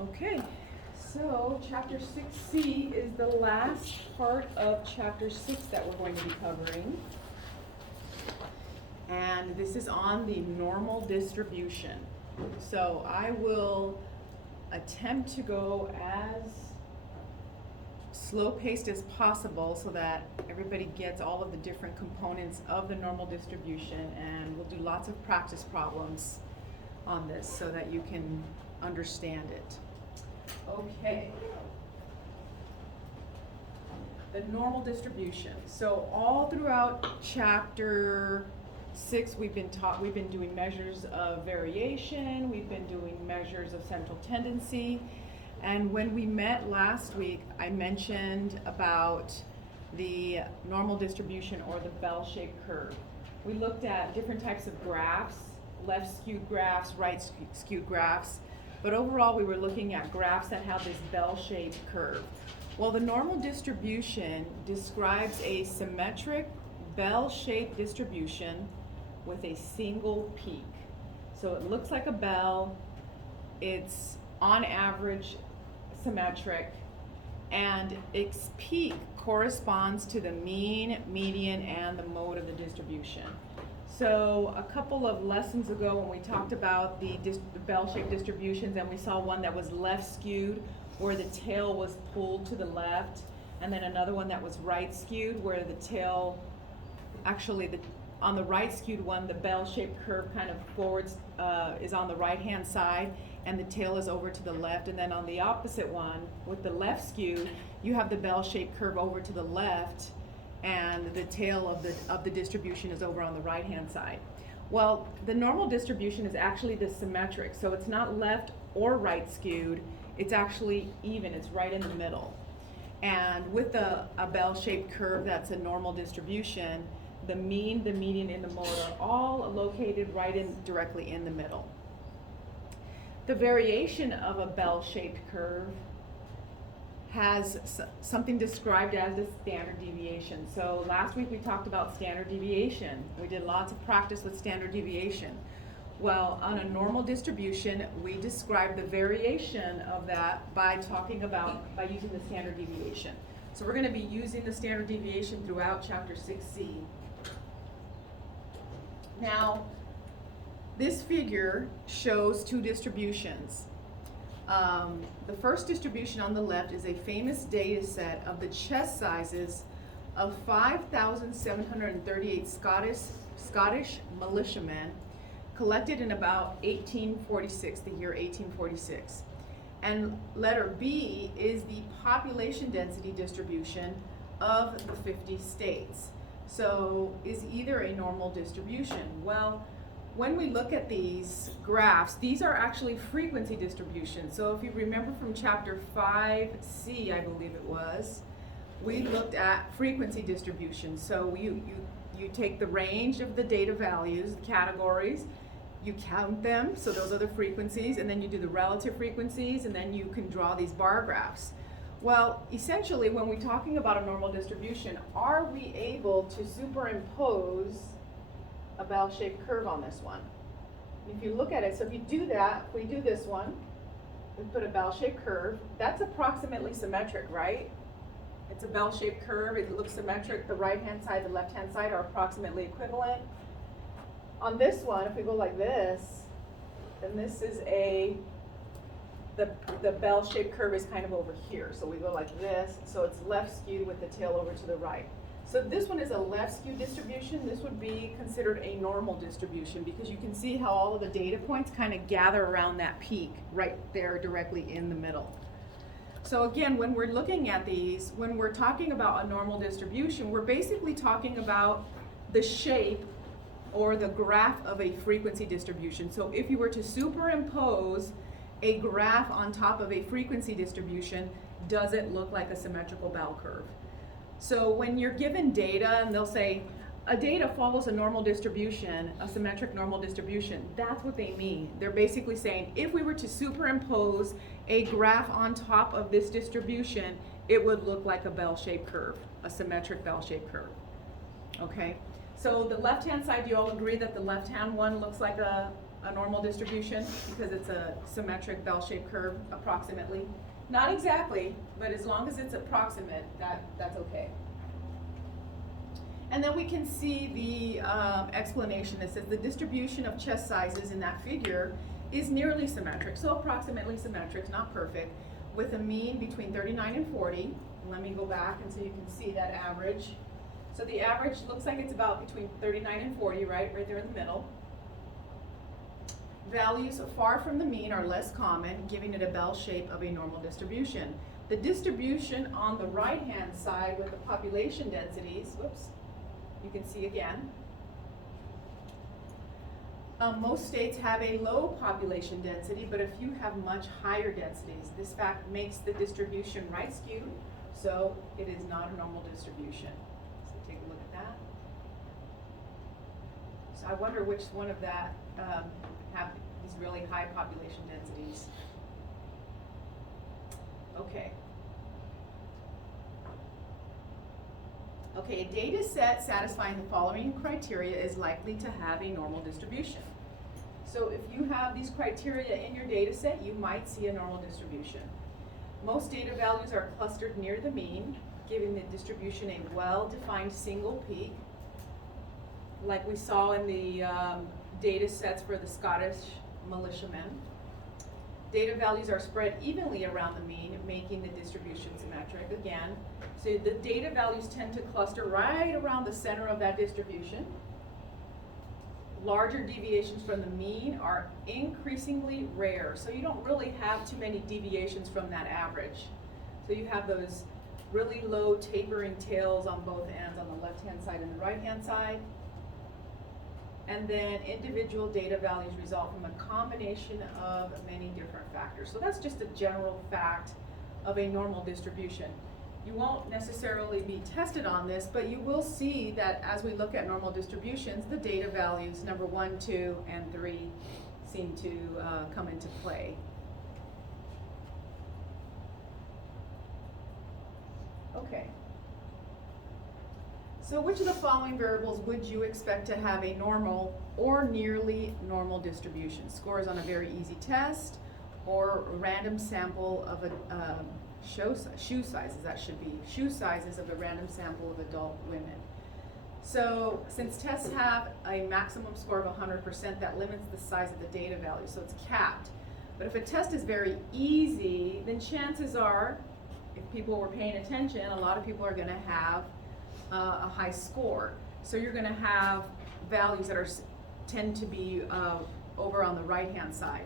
Okay, so chapter 6C is the last part of chapter 6 that we're going to be covering. And this is on the normal distribution. So I will attempt to go as slow-paced as possible so that everybody gets all of the different components of the normal distribution, and we'll do lots of practice problems on this so that you can understand it. Okay. The normal distribution. So all throughout chapter 6 we've been doing measures of variation, we've been doing measures of central tendency, and when we met last week I mentioned about the normal distribution or the bell-shaped curve. We looked at different types of graphs, left skewed graphs, right skewed graphs, but overall we were looking at graphs that have this bell-shaped curve. Well, the normal distribution describes a symmetric bell-shaped distribution with a single peak. So it looks like a bell, it's on average symmetric, and its peak corresponds to the mean, median, and the mode of the distribution. So a couple of lessons ago when we talked about the bell-shaped distributions, and we saw one that was left skewed where the tail was pulled to the left, and then another one that was right skewed where the tail, on the right skewed one, the bell-shaped curve kind of forwards is on the right-hand side, and the tail is over to the left. And then on the opposite one, with the left skew, you have the bell-shaped curve over to the left, and the tail of the distribution is over on the right-hand side. Well, the normal distribution is actually the symmetric, so it's not left or right skewed, it's actually even, it's right in the middle. And with a bell-shaped curve that's a normal distribution, the mean, the median, and the mode are all located directly in the middle. The variation of a bell-shaped curve has something described as the standard deviation. So last week we talked about standard deviation. We did lots of practice with standard deviation. Well, on a normal distribution, we describe the variation of that by using the standard deviation. So we're going to be using the standard deviation throughout chapter 6C. Now, this figure shows two distributions. The first distribution on the left is a famous data set of the chest sizes of 5,738 Scottish militiamen collected in about 1846, the year 1846. And letter B is the population density distribution of the 50 states. So is either a normal distribution? Well, when we look at these graphs, these are actually frequency distributions. So if you remember from chapter 5C, I believe it was, we looked at frequency distribution. So you take the range of the data values, the categories, you count them, so those are the frequencies, and then you do the relative frequencies, and then you can draw these bar graphs. Well, essentially, when we're talking about a normal distribution, are we able to superimpose a bell-shaped curve on this one? If you look at it, so if you do that, if we do this one, we put a bell-shaped curve, that's approximately symmetric, right? It's a bell-shaped curve, it looks symmetric, the right-hand side, the left-hand side are approximately equivalent. On this one, if we go like this, then this is the bell-shaped curve is kind of over here. So we go like this, so it's left skewed with the tail over to the right. So this one is a left skewed distribution. This would be considered a normal distribution because you can see how all of the data points kind of gather around that peak right there directly in the middle. So again, when we're looking at these, when we're talking about a normal distribution, we're basically talking about the shape or the graph of a frequency distribution. So if you were to superimpose a graph on top of a frequency distribution, does it look like a symmetrical bell curve? So when you're given data and they'll say, a data follows a normal distribution, a symmetric normal distribution, that's what they mean. They're basically saying, if we were to superimpose a graph on top of this distribution, it would look like a bell-shaped curve, a symmetric bell-shaped curve. Okay? So the left-hand side, do you all agree that the left-hand one looks like a a normal distribution because it's a symmetric bell-shaped curve approximately. Not exactly, but as long as it's approximate, that's okay. And then we can see the explanation that says the distribution of chest sizes in that figure is nearly symmetric, so approximately symmetric, not perfect, with a mean between 39 and 40. Let me go back and so you can see that average. So the average looks like it's about between 39 and 40, right there in the middle. Values far from the mean are less common, giving it a bell shape of a normal distribution. The distribution on the right-hand side with the population densities, whoops, you can see again. Most states have a low population density, but a few have much higher densities. This fact makes the distribution right skewed, so it is not a normal distribution. So take a look at that. So I wonder which one of that have these really high population densities. Okay. Okay, a data set satisfying the following criteria is likely to have a normal distribution. So if you have these criteria in your data set, you might see a normal distribution. Most data values are clustered near the mean, giving the distribution a well-defined single peak, like we saw in the data sets for the Scottish militiamen. Data values are spread evenly around the mean, making the distribution symmetric again. So the data values tend to cluster right around the center of that distribution. Larger deviations from the mean are increasingly rare. So you don't really have too many deviations from that average. So you have those really low tapering tails on both ends, on the left-hand side and the right-hand side. And then individual data values result from a combination of many different factors. So that's just a general fact of a normal distribution. You won't necessarily be tested on this, but you will see that as we look at normal distributions, the data values, number 1, 2, and 3, seem to come into play. Okay. So which of the following variables would you expect to have a normal or nearly normal distribution? Scores on a very easy test, or a random sample of a shoe sizes, that should be shoe sizes of a random sample of adult women. So since tests have a maximum score of 100%, that limits the size of the data value, so it's capped. But if a test is very easy, then chances are, if people were paying attention, a lot of people are going to have a high score. So you're going to have values that tend to be over on the right-hand side.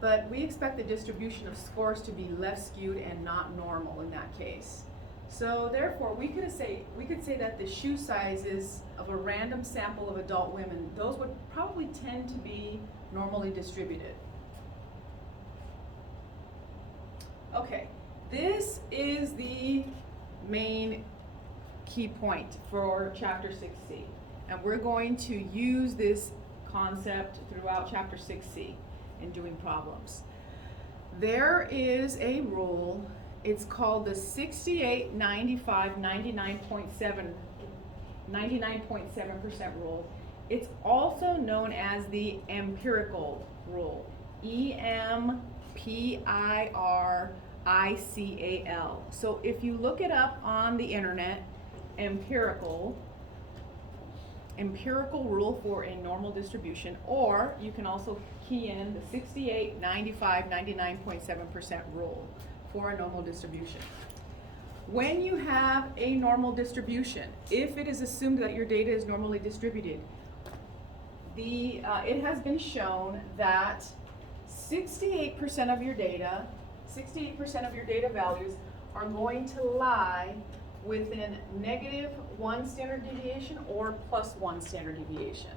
But we expect the distribution of scores to be less skewed and not normal in that case. So therefore, we could say that the shoe sizes of a random sample of adult women, those would probably tend to be normally distributed. Okay, this is the main key point for Chapter 6C. And we're going to use this concept throughout Chapter 6C in doing problems. There is a rule, it's called the 68, 95, 99.7% rule. It's also known as the empirical rule, EMPIRICAL. So if you look it up on the internet, empirical rule for a normal distribution, or you can also key in the 68, 95, 99.7% rule for a normal distribution. When you have a normal distribution, if it is assumed that your data is normally distributed, it has been shown that 68% of your data values are going to lie within -1 standard deviation or +1 standard deviation.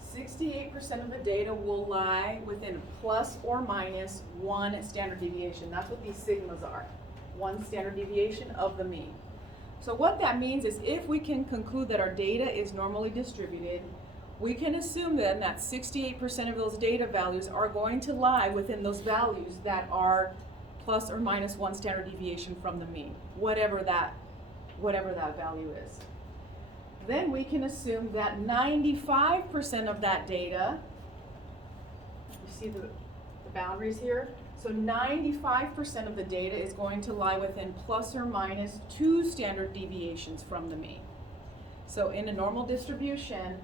68% of the data will lie within plus or minus 1 standard deviation. That's what these sigmas are, 1 standard deviation of the mean. So what that means is if we can conclude that our data is normally distributed, we can assume then that 68% of those data values are going to lie within those values that are plus or minus 1 standard deviation from the mean, whatever that value is. Then we can assume that 95% of that data see the boundaries here? So 95% of the data is going to lie within plus or minus 2 standard deviations from the mean. So in a normal distribution,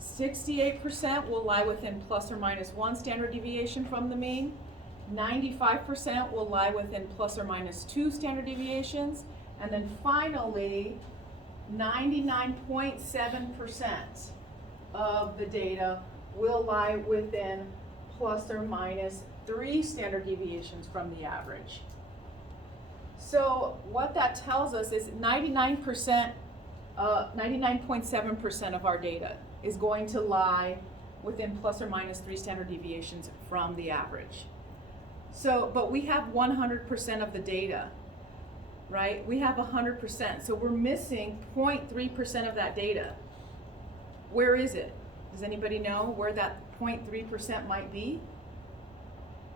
68% will lie within plus or minus 1 standard deviation from the mean. 95% will lie within plus or minus 2 standard deviations. And then finally, 99.7% of the data will lie within plus or minus 3 standard deviations from the average. So what that tells us is 99.7% of our data is going to lie within plus or minus 3 standard deviations from the average. So, but we have 100% of the data, right? We have 100%, so we're missing 0.3% of that data. Where is it? Does anybody know where that 0.3% might be?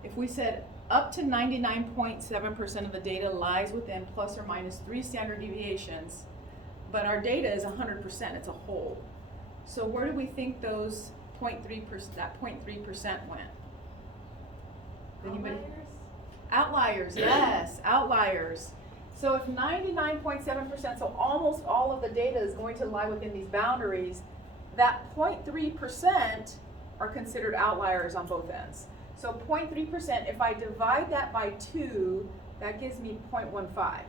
If we said up to 99.7% of the data lies within plus or minus 3 standard deviations, but our data is 100%, it's a whole. So where do we think those 0.3%, that 0.3% went? Anybody? Outliers, yes, outliers. So if 99.7%, so almost all of the data is going to lie within these boundaries, that 0.3% are considered outliers on both ends. So 0.3%, if I divide that by 2, that gives me 0.15.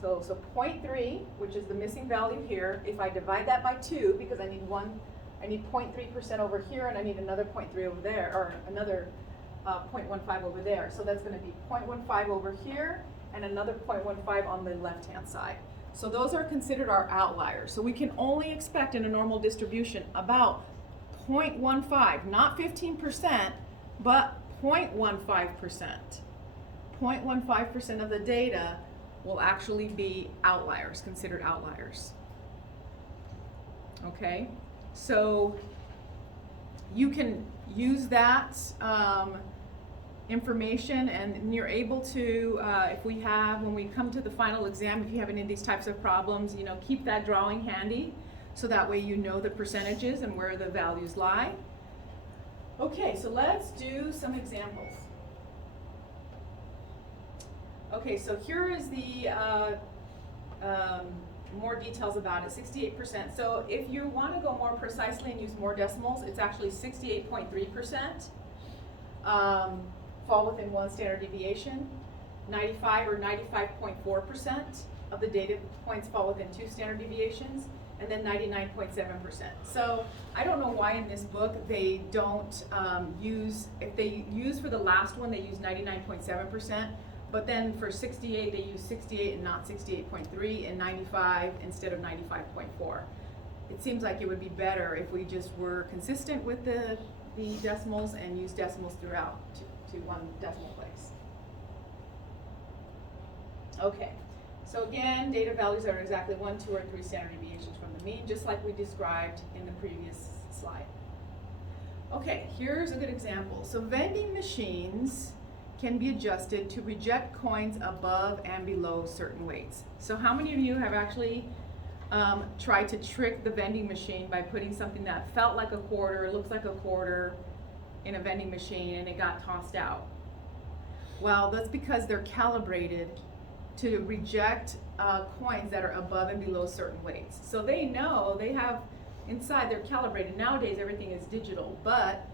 So 0.3, which is the missing value here, if I divide that by 2, because I need 0.3% over here, and I need another 0.3 over there, or another 0.15 over there. So that's going to be 0.15 over here, and another 0.15 on the left-hand side. So those are considered our outliers. So we can only expect in a normal distribution about 0.15, not 15%, but 0.15%. 0.15% of the data will actually be outliers, considered outliers. Okay, so you can use that information, and you're able to, when we come to the final exam, if you have any of these types of problems, keep that drawing handy, so that way you know the percentages and where the values lie. Okay, so let's do some examples. Okay, so here is the more details about it, 68%. So if you want to go more precisely and use more decimals, it's actually 68.3%. Fall within 1 standard deviation. 95 or 95.4% of the data points fall within 2 standard deviations, and then 99.7%. So I don't know why in this book they don't if they use for the last one, they use 99.7%, but then for 68, they use 68 and not 68.3, and 95 instead of 95.4. It seems like it would be better if we just were consistent with the decimals and use decimals throughout to 1 decimal place. Okay, so again, data values are exactly 1, 2, or 3 standard deviations from the mean, just like we described in the previous slide. Okay, here's a good example. So vending machines can be adjusted to reject coins above and below certain weights. So how many of you have actually tried to trick the vending machine by putting something that felt like a quarter, looks like a quarter, in a vending machine, and it got tossed out? Well, that's because they're calibrated to reject coins that are above and below certain weights. So they know they have inside, they're calibrated. Nowadays everything is digital, but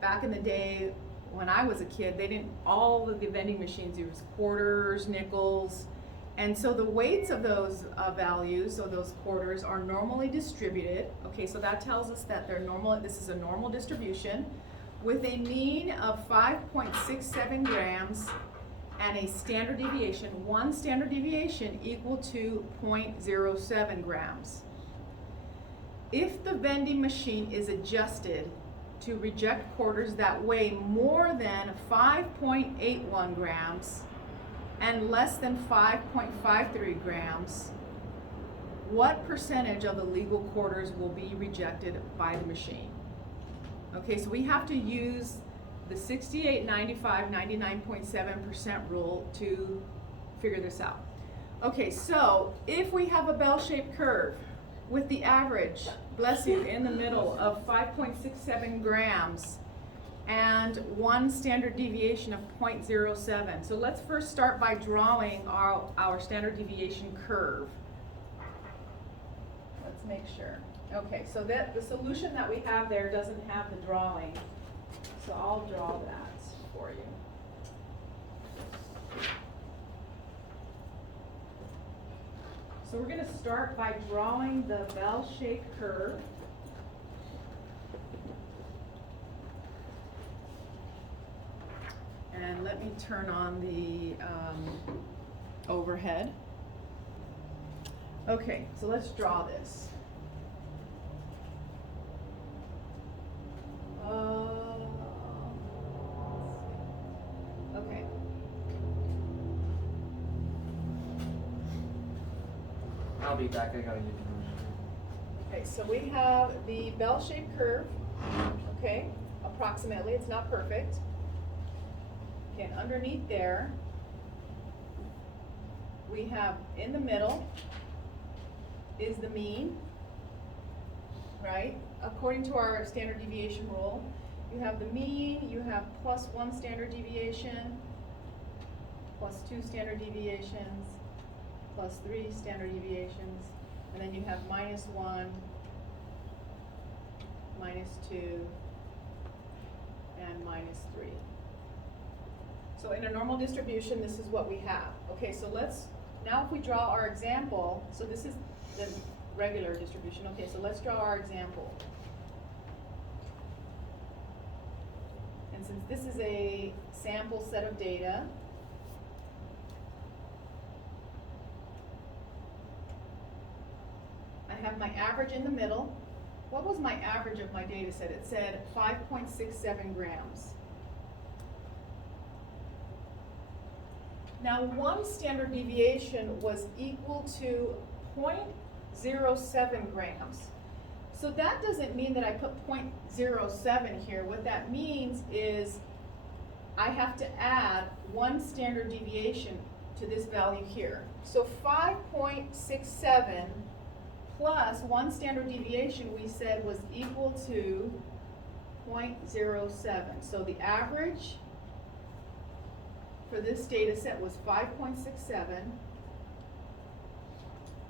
back in the day when I was a kid, all of the vending machines used quarters, nickels, and so the weights of those values, so those quarters, are normally distributed. Okay, so that tells us that they're normal. This is a normal distribution with a mean of 5.67 grams and a standard deviation, 1 standard deviation equal to 0.07 grams. If the vending machine is adjusted to reject quarters that weigh more than 5.81 grams and less than 5.53 grams, what percentage of the legal quarters will be rejected by the machine? Okay, so we have to use the 68, 95, 99.7% rule to figure this out. Okay, so if we have a bell-shaped curve with the average, bless you, in the middle of 5.67 grams, and 1 standard deviation of 0.07. So let's first start by drawing our standard deviation curve. Let's make sure. Okay, so that the solution that we have there doesn't have the drawing, so I'll draw that for you. So we're going to start by drawing the bell-shaped curve. And let me turn on the overhead. Okay, so let's draw this. Okay. I'll be back. I gotta get you. Okay, so we have the bell-shaped curve. Okay, approximately. It's not perfect. Okay, and underneath there, we have in the middle is the mean, right? According to our standard deviation rule, you have the mean, you have plus 1 standard deviation, plus 2 standard deviations, plus 3 standard deviations, and then you have minus 1, minus 2, and minus 3. So in a normal distribution, this is what we have. Okay, so now if we draw our example, so this is the regular distribution. Okay, so let's draw our example. And since this is a sample set of data, I have my average in the middle. What was my average of my data set? It said 5.67 grams. Now, 1 standard deviation was equal to 0.07 grams. So that doesn't mean that I put 0.07 here. What that means is I have to add 1 standard deviation to this value here. So 5.67 plus 1 standard deviation we said was equal to 0.07. So the average for this data set was 5.67,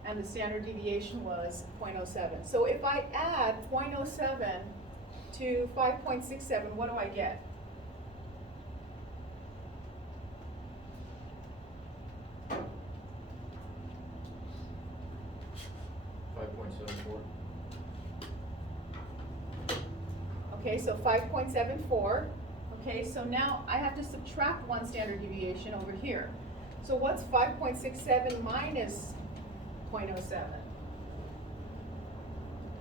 and the standard deviation was 0.07. So if I add 0.07 to 5.67, what do I get? Okay, so 5.74. Okay, so now I have to subtract 1 standard deviation over here. So what's 5.67 minus 0.07?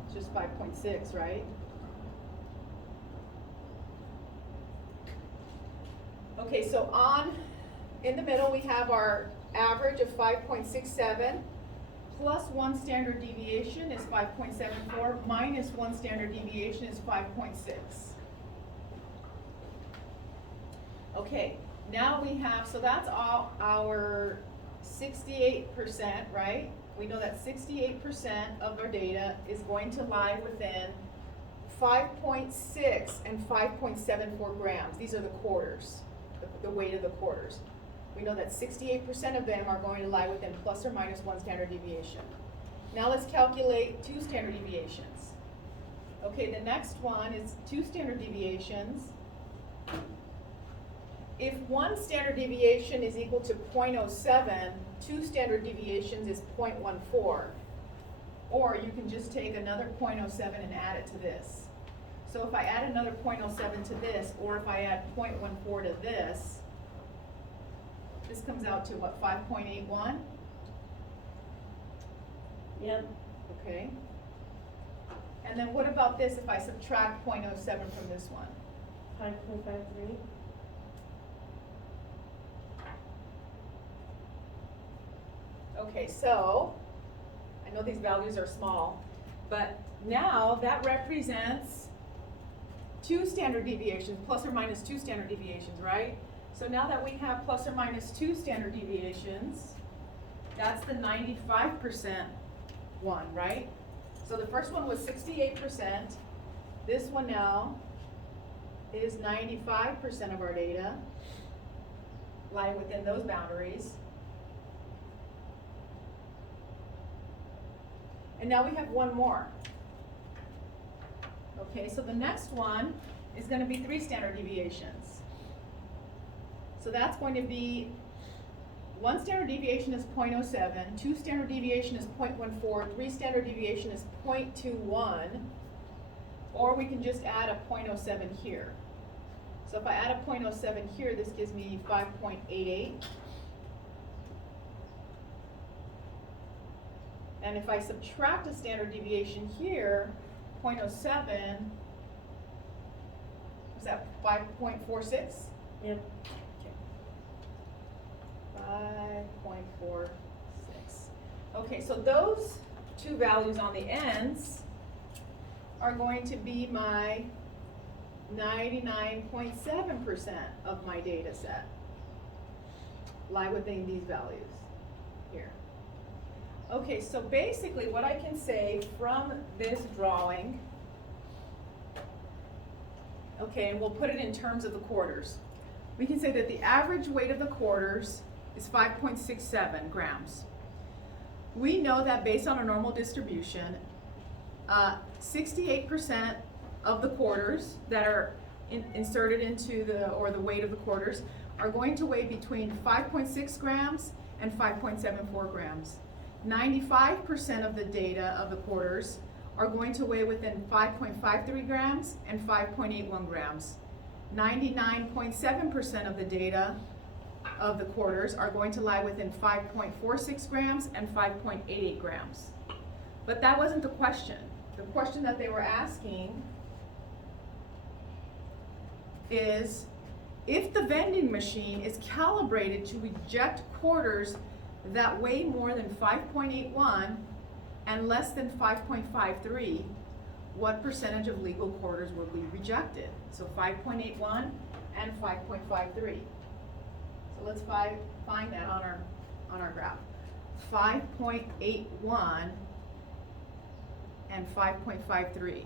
It's just 5.6, right? Okay, so in the middle we have our average of 5.67 plus 1 standard deviation is 5.74 minus 1 standard deviation is 5.6. Okay, now we have, so that's all our 68%, right? We know that 68% of our data is going to lie within 5.6 and 5.74 grams. These are the quarters, the weight of the quarters. We know that 68% of them are going to lie within plus or minus 1 standard deviation. Now let's calculate 2 standard deviations. Okay, the next one is 2 standard deviations. If 1 standard deviation is equal to 0.07, 2 standard deviations is 0.14. Or you can just take another 0.07 and add it to this. So if I add another 0.07 to this, or if I add 0.14 to this comes out to what, 5.81? Yep. Okay. And then what about this if I subtract 0.07 from this one? 5.53. Okay, so I know these values are small, but now that represents 2 standard deviations, plus or minus 2 standard deviations, right? So now that we have plus or minus 2 standard deviations, that's the 95% one, right? So the first one was 68%. This one now is 95% of our data lie within those boundaries. And now we have one more. Okay, so the next one is going to be 3 standard deviations. So that's going to be 1 standard deviation is 0.07, 2 standard deviation is 0.14, 3 standard deviation is 0.21, or we can just add a 0.07 here. So if I add a 0.07 here, this gives me 5.88. And if I subtract a standard deviation here, 0.07, is that 5.46? Yep. 5.46. Okay, so those 2 values on the ends are going to be my 99.7% of my data set lie within these values here. Okay, so basically what I can say from this drawing, okay, and we'll put it in terms of the quarters. We can say that the average weight of the quarters is 5.67 grams. We know that based on a normal distribution, 68% of the quarters that are inserted into the weight of the quarters are going to weigh between 5.6 grams and 5.74 grams. 95% of the data of the quarters are going to weigh within 5.53 grams and 5.81 grams. 99.7% of the data of the quarters are going to lie within 5.46 grams and 5.88 grams. But that wasn't the question. The question that they were asking is, if the vending machine is calibrated to reject quarters that weigh more than 5.81 and less than 5.53, what percentage of legal quarters will be rejected? So 5.81 and 5.53. So let's find that on our graph. 5.81 and 5.53.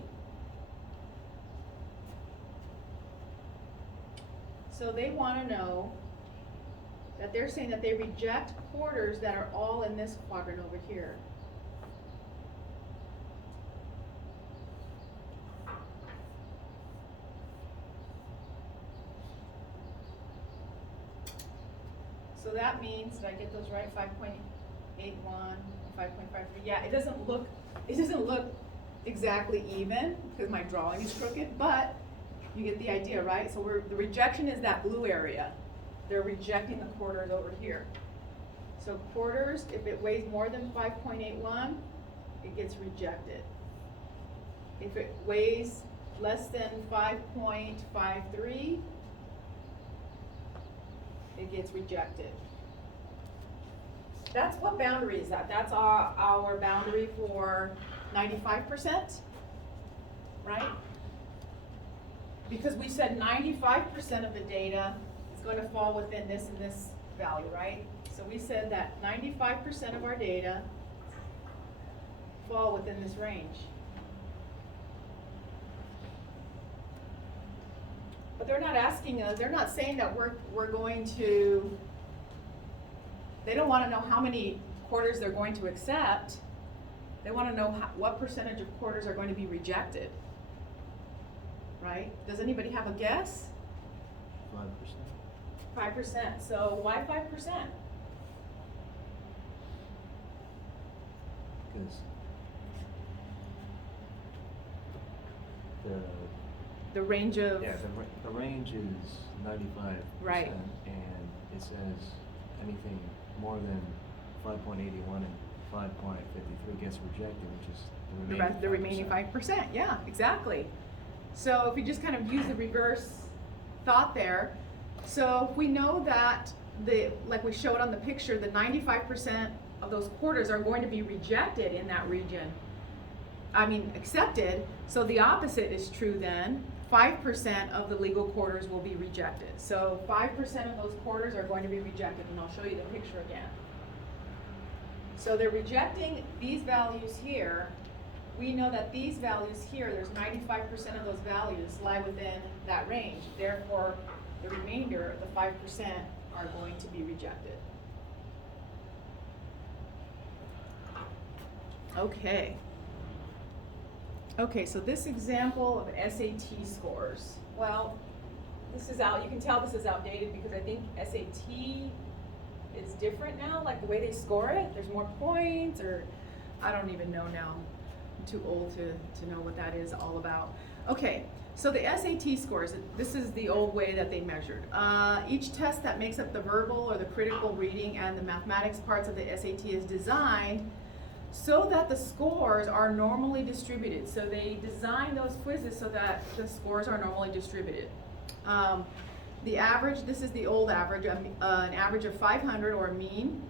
So they want to know that they're saying that they reject quarters that are all in this quadrant over here. So that means, did I get those right? 5.81, 5.53. Yeah, it doesn't look exactly even because my drawing is crooked, but you get the idea, right? So the rejection is that blue area. They're rejecting the quarters over here. So quarters, if it weighs more than 5.81, it gets rejected. If it weighs less than 5.53, it gets rejected. That's what boundary is that. That's our boundary for 95%, right? Because we said 95% of the data is going to fall within this and this value, right? So we said that 95% of our data fall within this range. But they're not asking us, they're not saying that we're going to, they don't want to know how many quarters they're going to accept. They want to know what percentage of quarters are going to be rejected. Right? Does anybody have a guess? 5%. 5%. So why 5%? Because The range of the range is 95%, Right. and it says anything more than 5.81 and 5.53 gets rejected, which is the remaining 5%. Yeah, exactly. So if we just kind of use the reverse thought there, so if we know that like we showed on the picture, the 95% of those quarters are going to be rejected in that region. Accepted. So the opposite is true then. 5% of the legal quarters will be rejected. So 5% of those quarters are going to be rejected, and I'll show you the picture again. So they're rejecting these values here we know that these values here, there's 95% of those values lie within that range. Therefore, the remainder, the 5%, are going to be rejected. Okay. Okay, so this example of SAT scores, well, this is out, you can tell this is outdated because I think SAT is different now, like the way they score it, there's more points, or I don't even know now. I'm too old to know what that is all about. Okay, so the SAT scores, this is the old way that they measured. Each test that makes up the verbal or the critical reading and the mathematics parts of the SAT is designed so that the scores are normally distributed. So they design those quizzes so that the scores are normally distributed. The average, this is the old average, an average of 500 or a mean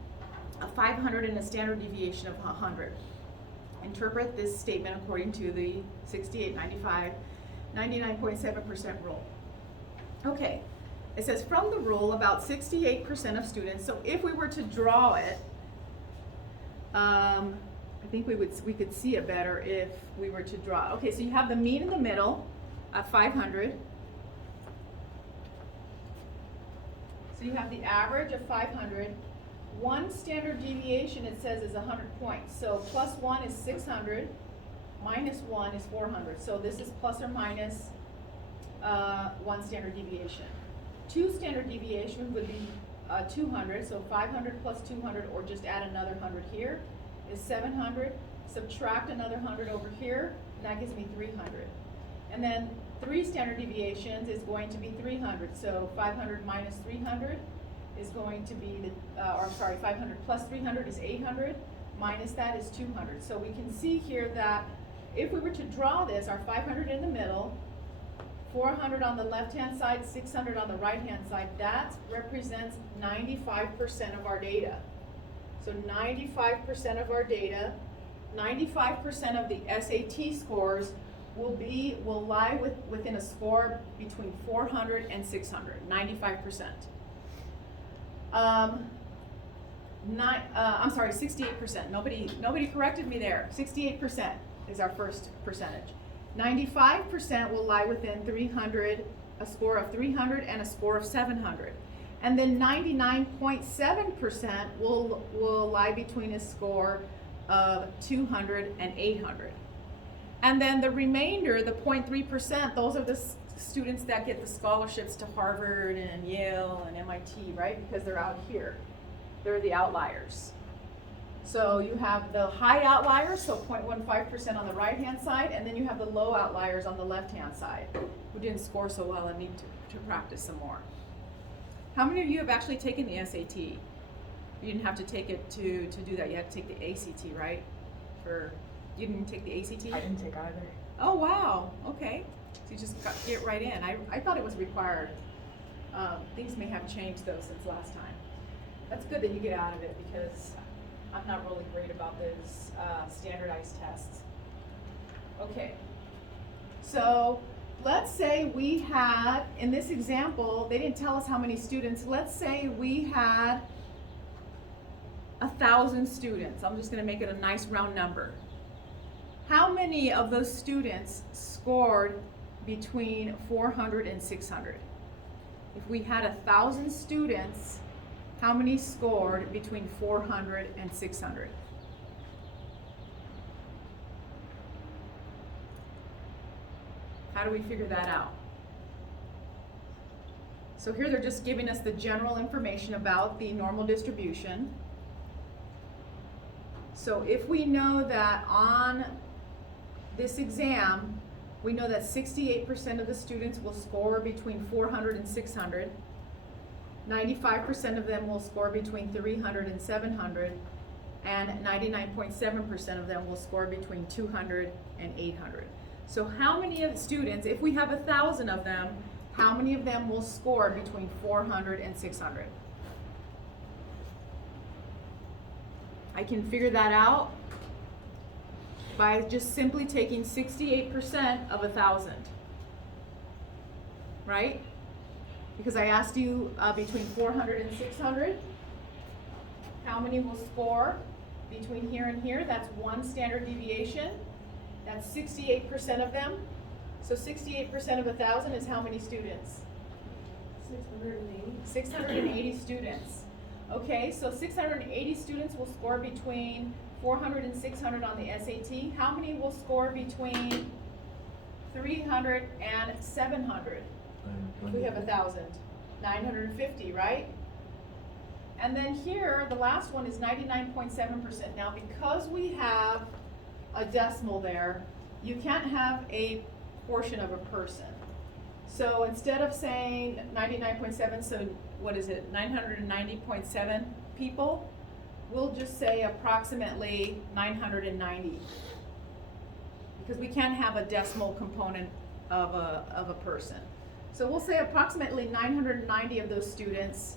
of 500 and a standard deviation of 100. Interpret this statement according to the 68, 95, 99.7% rule. Okay, it says from the rule about 68% of students, so if we were to draw it, I think we could see it better if we were to draw. Okay, so you have the mean in the middle at 500. So you have the average of 500. One standard deviation, it says, is 100 points. So plus 1 is 600, minus 1 is 400. So this is plus or minus 1 standard deviation. 2 standard deviation would be 200, so 500 plus 200, or just add another 100 here, is 700. Subtract another 100 over here, and that gives me 300. And then 3 standard deviations is going to be 300. So 500 minus 300 is going to be 500 plus 300 is 800. Minus that is 200. So we can see here that if we were to draw this, our 500 in the middle, 400 on the left-hand side, 600 on the right-hand side, that represents 95% of our data. So 95% of our data, 95% of the SAT scores will lie within a score between 400 and 600, 95%. I'm sorry, 68%. Nobody corrected me there. 68% is our first percentage. 95% will lie within 300, a score of 300 and a score of 700. And then 99.7% will lie between a score of 200 and 800. And then the remainder, the 0.3%, those are the students that get the scholarships to Harvard and Yale and MIT, right? Because they're out here. They're the outliers. So you have the high outliers, so 0.15% on the right-hand side, and then you have the low outliers on the left-hand side who didn't score so well and need to practice some more. How many of you have actually taken the SAT? You didn't have to take it to do that. You had to take the ACT, right? You didn't take the ACT? I didn't take either. Oh, wow. Okay. So you just get right in. I thought it was required. Things may have changed, though, since last time. That's good that you get out of it because I'm not really great about those standardized tests. Okay. So let's say we had, in this example, they didn't tell us how many students. Let's say we had 1,000 students. I'm just going to make it a nice round number. How many of those students scored between 400 and 600? If we had 1,000 students, how many scored between 400 and 600? How do we figure that out? So here they're just giving us the general information about the normal distribution. So if we know that on this exam, we know that 68% of the students will score between 400 and 600. 95% of them will score between 300 and 700. And 99.7% of them will score between 200 and 800. So how many of the students, if we have 1,000 of them, how many of them will score between 400 and 600? I can figure that out by just simply taking 68% of 1,000, right? Because I asked you between 400 and 600, how many will score between here and here? That's 1 standard deviation. That's 68% of them. So 68% of 1,000 is how many students? 680. 680 students. Okay, so 680 students will score between 400 and 600 on the SAT. How many will score between 300 and 700? If we have 1,000, 950, right? And then here, the last one is 99.7%. Now, because we have a decimal there, you can't have a portion of a person. So instead of saying 99.7, so what is it, 990.7 people, we'll just say approximately 990. Because we can't have a decimal component of a person. So we'll say approximately 990 of those students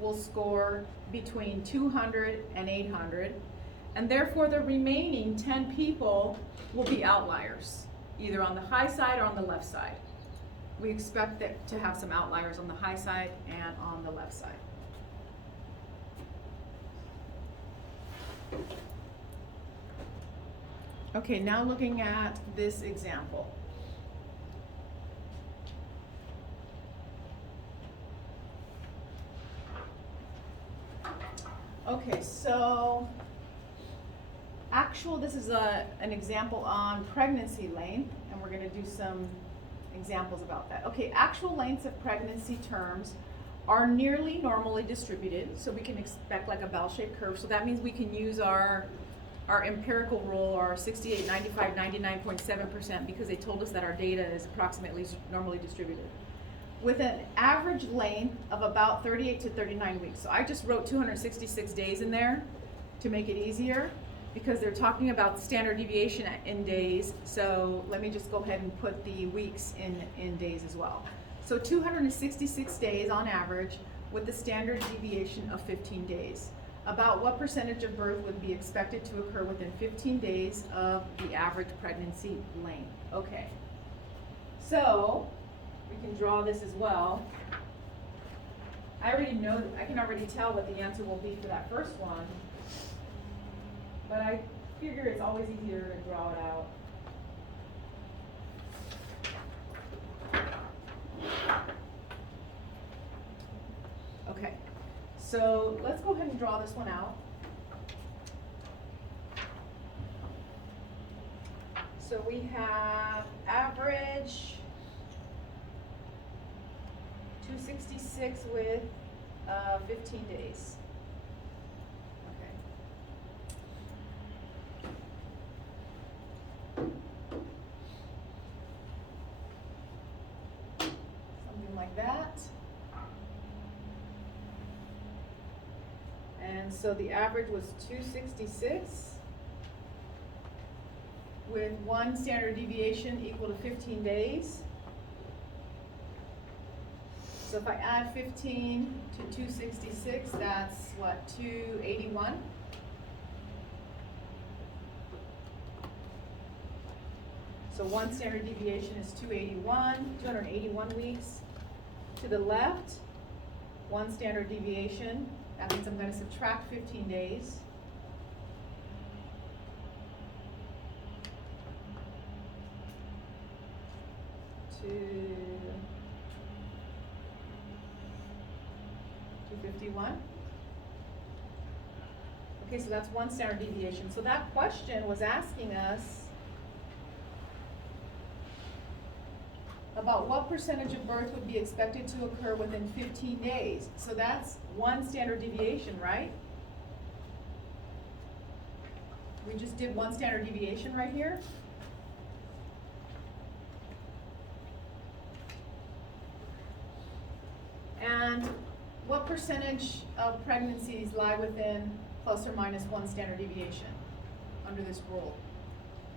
will score between 200 and 800, and therefore the remaining 10 people will be outliers, either on the high side or on the left side. We expect that to have some outliers on the high side and on the left side. Okay, now looking at this example. Okay, so this is an example on pregnancy length, and we're going to do some examples about that. Okay, actual lengths of pregnancy terms are nearly normally distributed, so we can expect like a bell-shaped curve. So that means we can use our empirical rule, our 68, 95, 99.7%, because they told us that our data is approximately normally distributed, with an average length of about 38 to 39 weeks. So I just wrote 266 days in there to make it easier, because they're talking about standard deviation in days. So let me just go ahead and put the weeks in days as well. So 266 days on average, with the standard deviation of 15 days. About what percentage of birth would be expected to occur within 15 days of the average pregnancy length? Okay, so we can draw this as well. I can already tell what the answer will be for that first one, but I figure it's always easier to draw it out. Okay, so let's go ahead and draw this one out. So we have average 266 with 15 days. Okay. Something like that. And so the average was 266 with one standard deviation equal to 15 days. So if I add 15 to 266, that's what, 281? So one standard deviation is 281 weeks. To the left, one standard deviation. That means I'm going to subtract 15 days. To 251. Okay, so that's one standard deviation. So that question was asking us about what percentage of birth would be expected to occur within 15 days. So that's one standard deviation, right? We just did one standard deviation right here. And what percentage of pregnancies lie within plus or minus one standard deviation under this rule?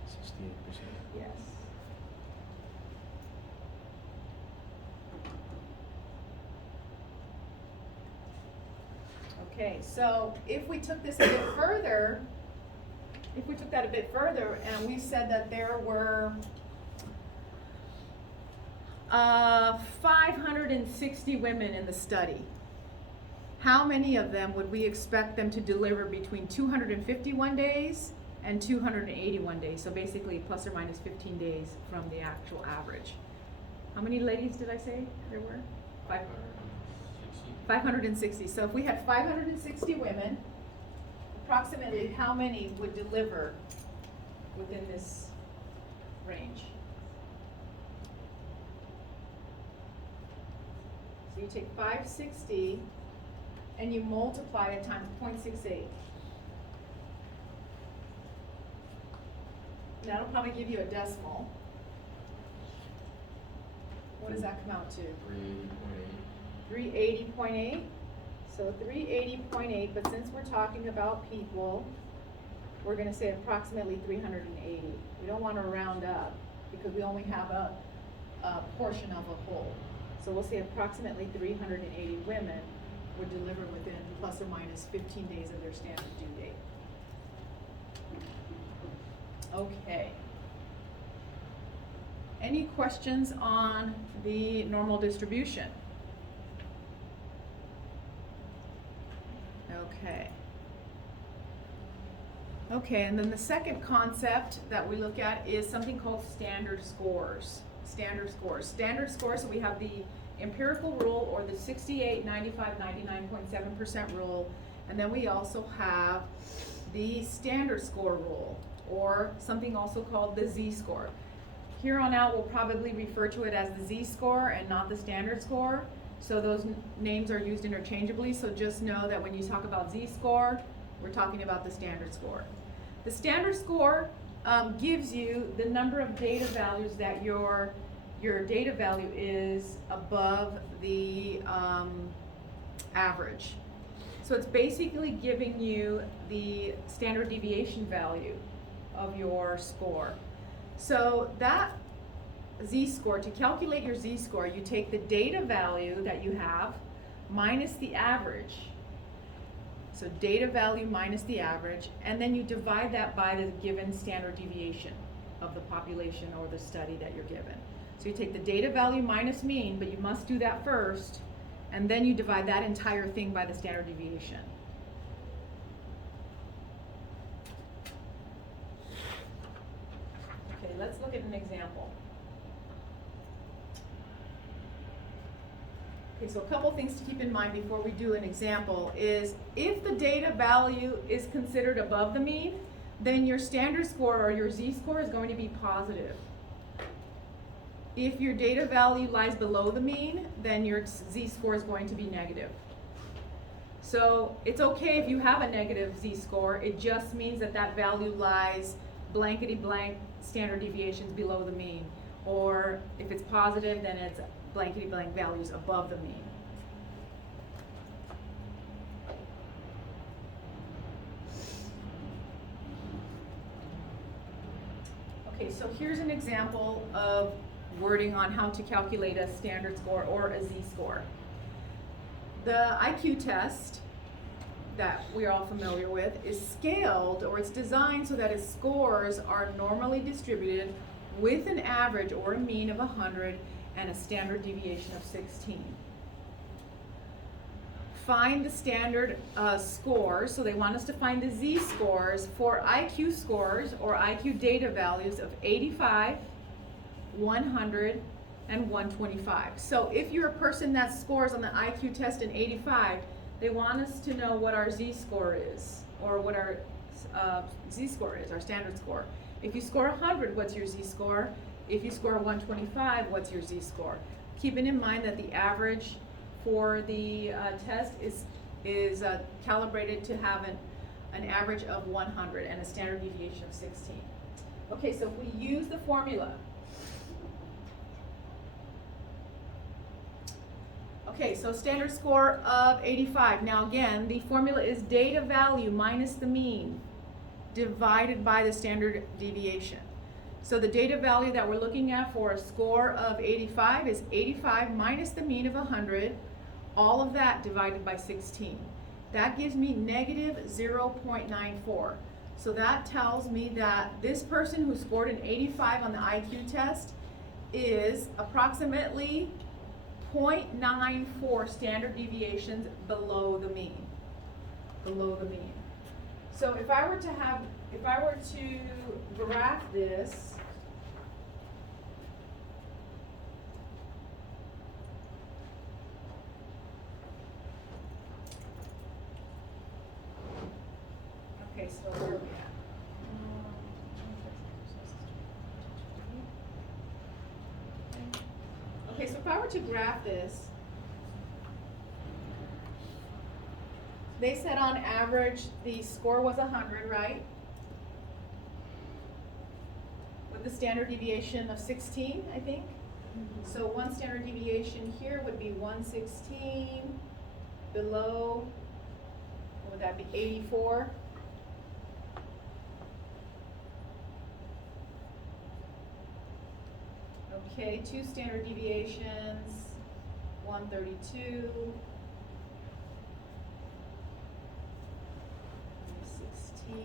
68%. Yes. Okay, so if we took this a bit further, and we said that there were 560 women in the study, how many of them would we expect them to deliver between 251 days and 281 days. So basically plus or minus 15 days from the actual average. How many ladies did I say there were? 560. So if we had 560 women, approximately how many would deliver within this range? So you take 560 and you multiply it times 0.68. That'll probably give you a decimal. What does that come out to? 380.8. So 380.8, but since we're talking about people, we're going to say approximately 380. We don't want to round up because we only have a portion of a whole. So we'll say approximately 380 women would deliver within plus or minus 15 days of their standard due date. Okay. Any questions on the normal distribution? Okay. Okay, and then the second concept that we look at is something called standard scores. Standard scores. Standard scores, so we have the empirical rule, or the 68, 95, 99.7% rule, and then we also have the standard score rule, or something also called the z-score. Here on out, we'll probably refer to it as the z-score and not the standard score. So those names are used interchangeably, so just know that when you talk about z-score, we're talking about the standard score. The standard score gives you the number of data values that your data value is above the average. So it's basically giving you the standard deviation value of your score. So that z-score, to calculate your z-score, you take the data value that you have minus the average. So data value minus the average, and then you divide that by the given standard deviation of the population or the study that you're given. So you take the data value minus mean, but you must do that first, and then you divide that entire thing by the standard deviation. Okay, let's look at an example. Okay, so a couple things to keep in mind before we do an example is if the data value is considered above the mean, then your standard score or your z-score is going to be positive. If your data value lies below the mean, then your z-score is going to be negative. So it's okay if you have a negative z-score, it just means that that value lies blankety blank standard deviations below the mean. Or if it's positive, then it's blankety blank values above the mean. Okay, so here's an example of wording on how to calculate a standard score or a z-score. The IQ test that we're all familiar with is scaled, or it's designed so that its scores are normally distributed with an average or a mean of 100 and a standard deviation of 16. Find the standard scores, so they want us to find the z-scores for IQ scores or IQ data values of 85, 100, and 125. So if you're a person that scores on the IQ test in 85, they want us to know what our z-score is, or what our z-score is, our standard score. If you score 100, what's your z-score? If you score 125, what's your z-score? Keeping in mind that the average for the test is calibrated to have an average of 100 and a standard deviation of 16. Okay, so if we use the formula. Okay, so standard score of 85. Now again, the formula is data value minus the mean divided by the standard deviation. So the data value that we're looking at for a score of 85 is 85 minus the mean of 100, all of that divided by 16. That gives me negative 0.94. So that tells me that this person who scored an 85 on the IQ test is approximately 0.94 standard deviations below the mean. Below the mean. So if I were to graph this, okay, so where are we at? Okay, so if I were to graph this, they said on average the score was 100, right? With the standard deviation of 16, I think. So one standard deviation here would be 116. Below, what would that be, 84? Okay, two standard deviations, 132. 16,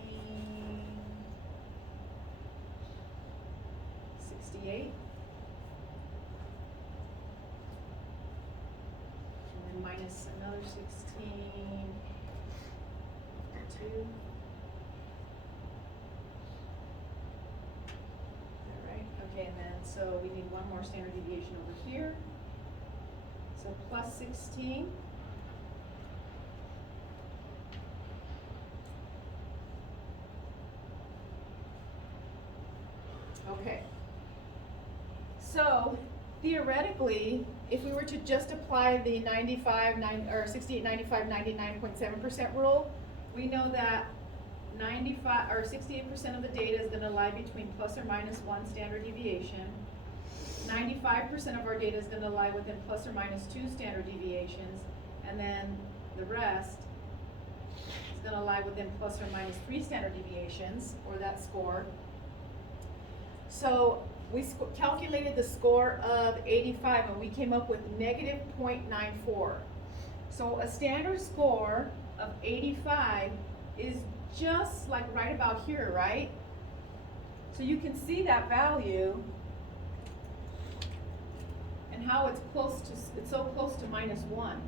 68, and then minus another 16, 2. Is that right? Okay, and then so we need one more standard deviation over here. So plus 16. Okay, so theoretically, if we were to just apply the 68, 95, 99.7% rule, we know that 95 or 68% of the data is going to lie between plus or minus 1 standard deviation. 95% of our data is going to lie within plus or minus 2 standard deviations, and then the rest is going to lie within plus or minus 3 standard deviations, or that score. So we calculated the score of 85 and we came up with negative 0.94. So a standard score of 85 is just like right about here, right? So you can see that value and how it's so close to minus 1.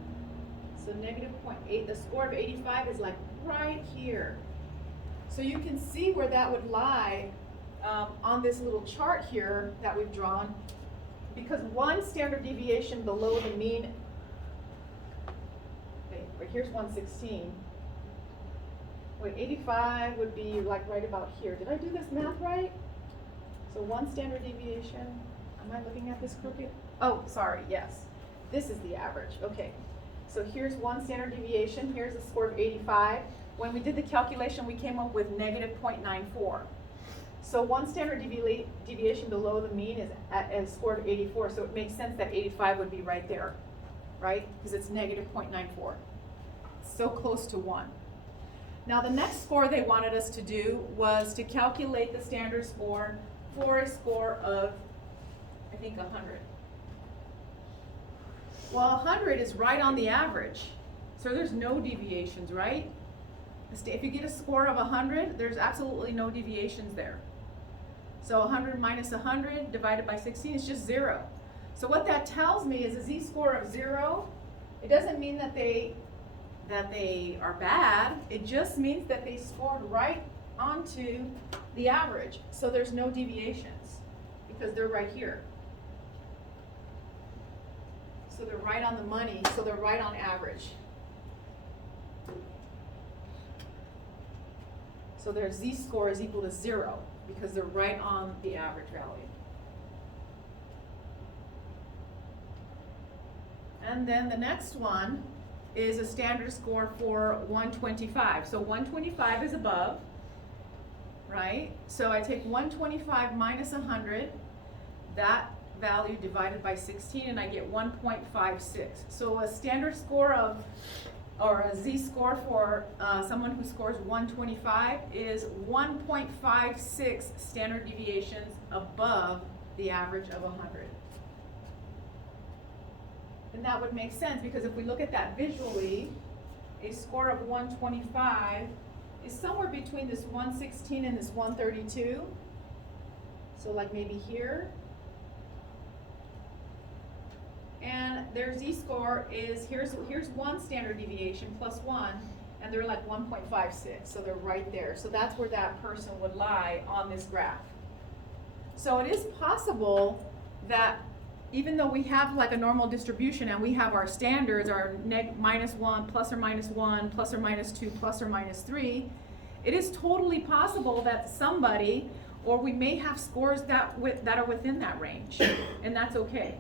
So negative 0.8, the score of 85 is like right here. So you can see where that would lie on this little chart here that we've drawn, because one standard deviation below the mean, okay, right here's 116. Wait, 85 would be like right about here. Did I do this math right? So one standard deviation, am I looking at this crooked? Oh, sorry, yes. This is the average, okay. So here's one standard deviation, here's a score of 85. When we did the calculation, we came up with negative 0.94. So one standard deviation below the mean is at a score of 84, so it makes sense that 85 would be right there, right? Because it's negative 0.94. So close to 1. Now the next score they wanted us to do was to calculate the standard score for a score of, I think, 100. Well, 100 is right on the average, so there's no deviations, right? If you get a score of 100, there's absolutely no deviations there. So 100 minus 100 divided by 16 is just 0. So what that tells me is a z-score of 0. It doesn't mean that they are bad. It just means that they scored right onto the average. So there's no deviations because they're right here. So they're right on the money. So they're right on average. So their z-score is equal to 0 because they're right on the average value. And then the next one is a standard score for 125. So 125 is above, right? So I take 125 minus 100, that value divided by 16, and I get 1.56. So a standard score of, or a z-score for someone who scores 125 is 1.56 standard deviations above the average of 100. And that would make sense because if we look at that visually, a score of 125 is somewhere between this 116 and this 132. So like maybe here. And their z-score is, here's one standard deviation plus 1, and they're like 1.56, so they're right there. So that's where that person would lie on this graph. So it is possible that even though we have like a normal distribution and we have our standards, our -1, ±1, ±2, ±3, it is totally possible that somebody, or we may have scores that are within that range, and that's okay.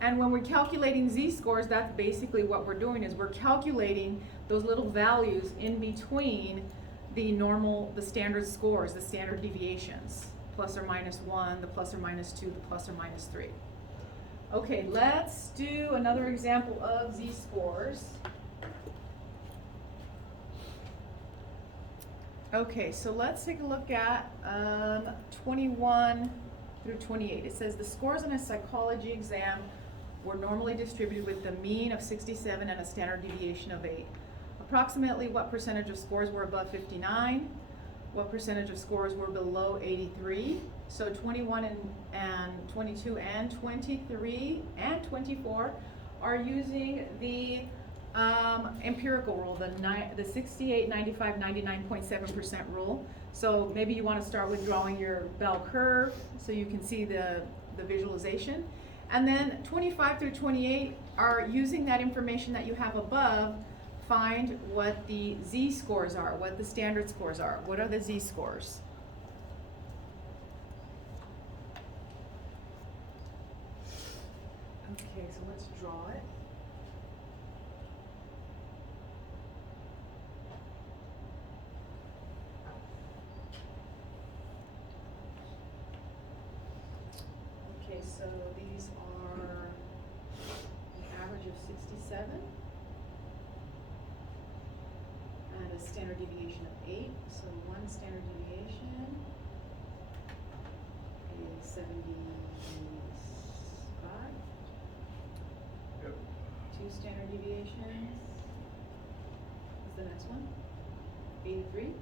And when we're calculating z-scores, that's basically what we're doing, is we're calculating those little values in between the normal, the standard scores, the standard deviations, ±1, the ±2, the ±3. Okay, let's do another example of z-scores. Okay, so let's take a look at 21 through 28. It says the scores in a psychology exam were normally distributed with the mean of 67 and a standard deviation of 8. Approximately what percentage of scores were above 59? What percentage of scores were below 83? So 21 and 22 and 23 and 24 are using the empirical rule, the 68, 95, 99.7% rule. So maybe you want to start with drawing your bell curve so you can see the visualization. And then 25 through 28 are using that information that you have above, find what the z-scores are, what the standard scores are. What are the z-scores? Okay, so let's draw it. Okay, so these are an average of 67 and a standard deviation of 8. So one standard deviation is 75. Yep. Two standard deviations is the next one, 83.